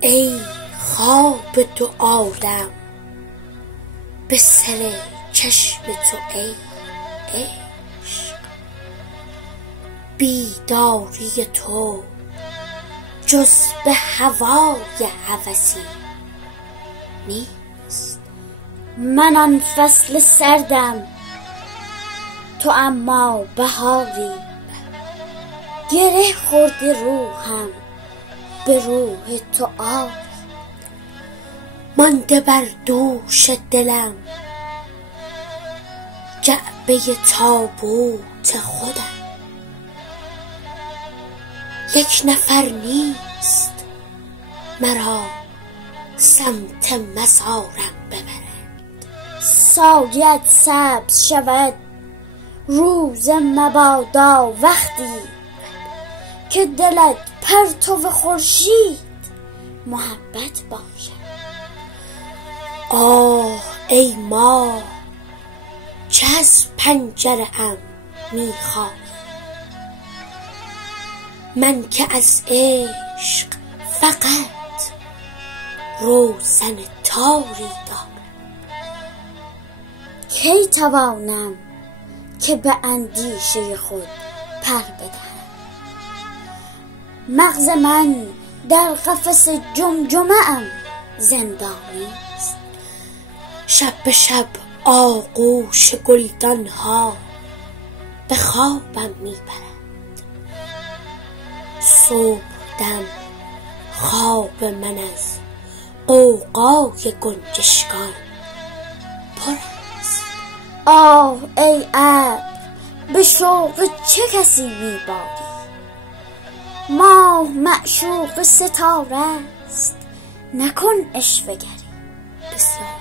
ای خواب دو عالم به سر چشم تو ای عشق، بیداری تو جز به هوای هوسی نیست. من آن فصل سردم تو اما بهاری، گره خورده روحم به روح تو آری. مانده بر دوش دلم جعبه تابوت خودم، یک نفر نیست مرا سمت مزارم ببرد. سایت سبز شود روز مبادا وقتی که دلت پرتو خورشید محبت باشد. آه ای ماه چه از پنجره ام میخوای، من که از عشق فقط روزن تاری دارم. کی توانم که به اندیشه خود پر بدهم؟ مغز من در قفس جمجمه ام زندانی است. شب به شب آغوش گلدان ها به خوابم میبرد، صبح دم خواب من از غوغای گنجشکان پر است. آه ای ابر به شوق چه کسی میباری؟ ماه معشوق ستاره است نکن عشوه گری. بسیار